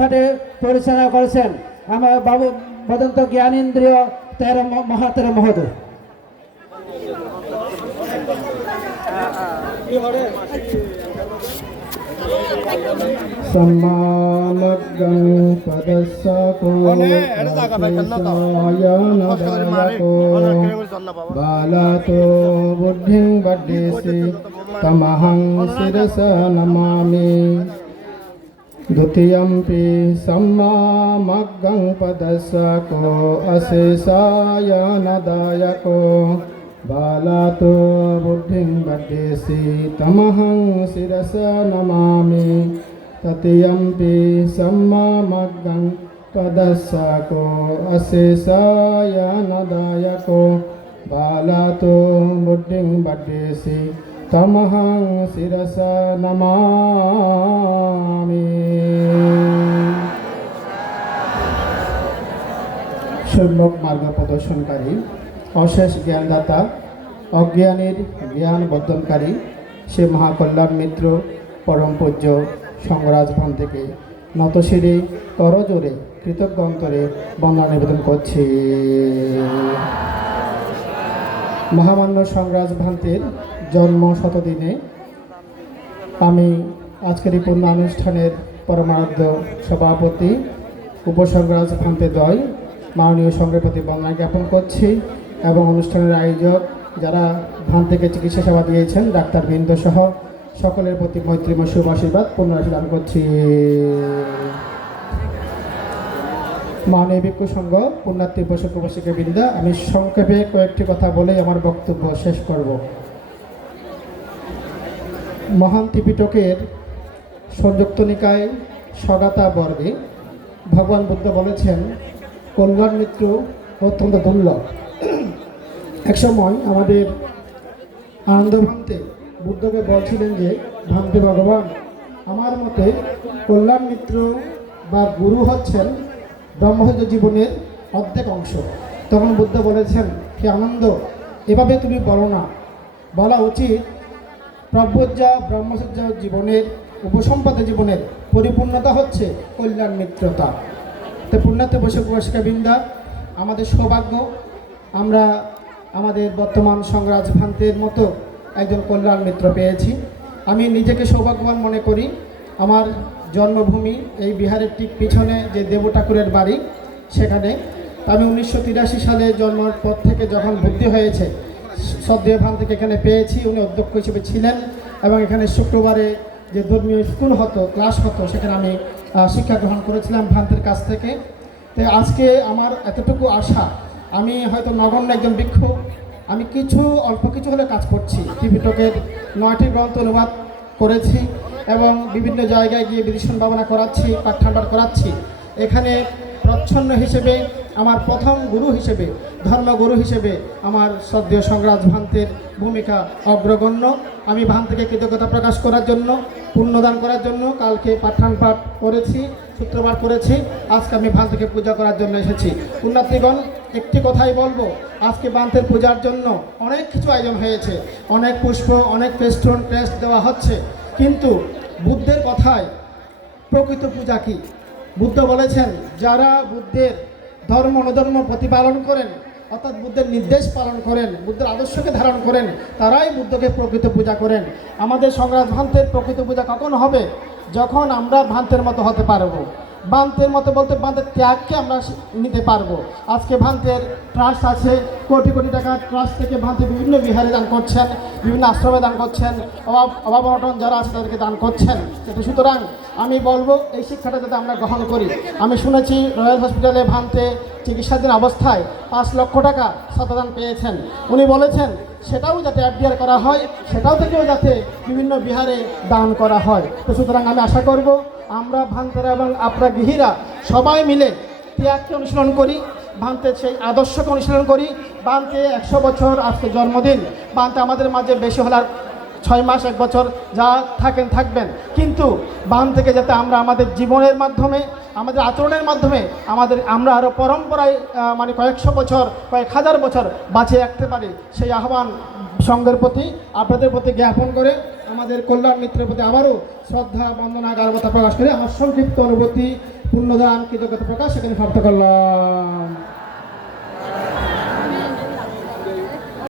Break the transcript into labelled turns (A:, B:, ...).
A: পাঠে পরিচালনা করেছেন আমার বাবু বদন্ত জ্ঞানেন্দ্রীয় তেরো ম- মহাতেরো মহোদয়
B: सम्मानगं पदस्सको अशेषायनदायको बालातो बुद्धिं वड्डेसि तमहं शिरस नमामि द्वितीयम्पि सम्मामग्गं पदस्सको अशेषायनदायको बालातो बुद्धिं वड्डेसि तमहं शिरस नमामि। तृतीयम्पि सम्मामग्गं पदस्सको अशेषायनदायको बालातो बुद्धिं वड्डेसि तमहं शिरस नमामि। সম্যক মার্গ প্রদর্শনকারী, অশেষ জ্ঞানদাতা, অজ্ঞানীর জ্ঞান বর্ধনকারী সে মহাকল্যাণ মিত্র পরম পূজ্য সংরাজ ভান থেকে নতশিরে করজোরে কৃতজ্ঞ অন্তরে বন্দনা নিবেদন করছি। মহামান্য সংরাজ ভান্তের জন্ম শতদিনে আমি আজকের এই পূর্ণ অনুষ্ঠানের পরমারাধ্য সভাপতি উপসংরাজ ভান্তেদয় মাননীয় সংঘের প্রতি বন্দনা জ্ঞাপন করছি এবং অনুষ্ঠানের আয়োজক যারা ভান থেকে চিকিৎসা সেবা দিয়েছেন, ডাক্তার বৃন্দ সহ সকলের প্রতি মৈত্রীময় শুভ আশীর্বাদ। পুনরায় দান করছি। মাননীয় ভিক্ষু সংঘ, পুণ্যার্থী বসে প্রবাসীকে বৃন্দা, আমি সংক্ষেপে কয়েকটি কথা বলেই আমার বক্তব্য শেষ করব। মহান ত্রিপিটকের সংযুক্ত নিকায় সগাতা বর্গে ভগবান বুদ্ধ বলেছেন কল্যাণ মিত্র অত্যন্ত দুর্লভ। একসময় আমাদের আনন্দ ভান্তে বুদ্ধকে বলছিলেন যে ভান্তে ভগবান, আমার মতে কল্যাণ মিত্র বা গুরু হচ্ছেন ব্রহ্মচর্য জীবনের অর্ধেক অংশ। তখন বুদ্ধ বলেছেন, কি আনন্দ, এভাবে তুমি বলো না। বলা উচিত প্রব্রজ্জা ব্রহ্মচর্য জীবনের, উপসম্পদ জীবনের পরিপূর্ণতা হচ্ছে কল্যাণ মিত্রতা। তো পুণ্যাতে বসে বৃন্দা, আমাদের সৌভাগ্য, আমরা আমাদের বর্তমান সংরাজ ভান্তের মতো একজন কল্যাণ মিত্র পেয়েছি। আমি নিজেকে সৌভাগ্যবান মনে করি, আমার জন্মভূমি এই বিহারের ঠিক পিছনে যে দেব ঠাকুরের বাড়ি সেখানে। আমি উনিশশো তিরাশি সালে জন্মের পর থেকে যখন ভর্তি হয়েছে, সদ্দেহ ভান থেকে এখানে পেয়েছি, উনি অধ্যক্ষ হিসেবে ছিলেন এবং এখানে শুক্রবারে যে ধর্মীয় স্কুল হতো, ক্লাস হতো, সেখানে আমি শিক্ষা গ্রহণ করেছিলাম ভ্রান্তের কাছ থেকে। তো আজকে আমার এতটুকু আশা, আমি হয়তো নগণ্য একজন বৃক্ষ আমি কিছু, অল্প কিছু হলে কাজ করছি। ত্রিপিটকের নয়টি গ্রন্থ অনুবাদ করেছি এবং বিভিন্ন জায়গায় গিয়ে বিদূষণ ভাবনা করাচ্ছি পাঠ্যান্বার করাচ্ছি। এখানে প্রচ্ছন্ন হিসেবে, আমার প্রথম গুরু হিসেবে ধর্মগুরু হিসেবে আমার শ্রদ্ধেয় সংগ্রাজ ভান্তের ভূমিকা অগ্রগণ্য। আমি ভান থেকে কৃতজ্ঞতা প্রকাশ করার জন্য, পুণ্যদান করার জন্য কালকে পাঠান পাঠ করেছি, শুক্রবার করেছি। আজকে আমি ভান থেকে পূজা করার জন্য এসেছি। পুণ্যার্থীগণ, একটি কথাই বলব, আজকে বান্তের পূজার জন্য অনেক কিছু আয়োজন হয়েছে। অনেক পুষ্প, অনেক ফেস্টুন টেস্ট দেওয়া হচ্ছে। কিন্তু বুদ্ধের কথায় প্রকৃত পূজা কি? বুদ্ধ বলেছেন, যারা বুদ্ধের ধর্ম অনুধর্ম প্রতিপালন করেন অর্থাৎ বুদ্ধের নির্দেশ পালন করেন, বুদ্ধের আদর্শকে ধারণ করেন, তারাই বুদ্ধকে প্রকৃত পূজা করেন। আমাদের সংগ্রাম ভ্রান্তের প্রকৃত পূজা কখন হবে? যখন আমরা ভ্রান্তের মতো হতে পারব। ভান্তের মতো বলতে ভান্তের ত্যাগকে আমরা নিতে পারব। আজকে ভান্তের ট্রাস্ট আছে, কোটি কোটি টাকা ট্রাস্ট থেকে ভান্তে বিভিন্ন বিহারে দান করছেন, বিভিন্ন আশ্রমে দান করছেন, অভাব অভাব যারা আছে তাদেরকে দান করছেন। কিন্তু সুতরাং আমি বলব, এই শিক্ষাটা যাতে আমরা গ্রহণ করি। আমি শুনেছি রয়্যাল হসপিটালে ভান্তে চিকিৎসাধীন অবস্থায় পাঁচ লক্ষ টাকা শতদান পেয়েছেন। উনি বলেছেন সেটাও যাতে অ্যাডিয়ার করা হয়, সেটাও থেকেও যাতে বিভিন্ন বিহারে দান করা হয়। তো সুতরাং আমি আশা করব, আমরা ভান্তেরা এবং আপনার গৃহীরা সবাই মিলে ত্যাগকে অনুশীলন করি ভান্তের সেই আদর্শকে অনুশীলন করি। বানতে একশো বছর আজকে জন্মদিন। বানতে আমাদের মাঝে বেশি হলে আর ছয় মাস, এক বছর যা থাকেন, থাকবেন। কিন্তু বাম থেকে যাতে আমরা আমাদের জীবনের মাধ্যমে, আমাদের আচরণের মাধ্যমে, আমাদের, আমরা আরও পরম্পরায় মানে কয়েকশো বছর, কয়েক হাজার বছর বাঁচিয়ে রাখতে পারি, সেই আহ্বান সঙ্গের প্রতি, আপনাদের প্রতি জ্ঞাপন করে, আমাদের কল্যাণ মিত্রের প্রতি আবারও শ্রদ্ধা, বন্দনা গার্বতা প্রকাশ করে, আমার সংক্ষিপ্ত অনুভূতি পুণ্যদান কৃতজ্ঞতা প্রকাশ, এখানে প্রাপ্ত করলাম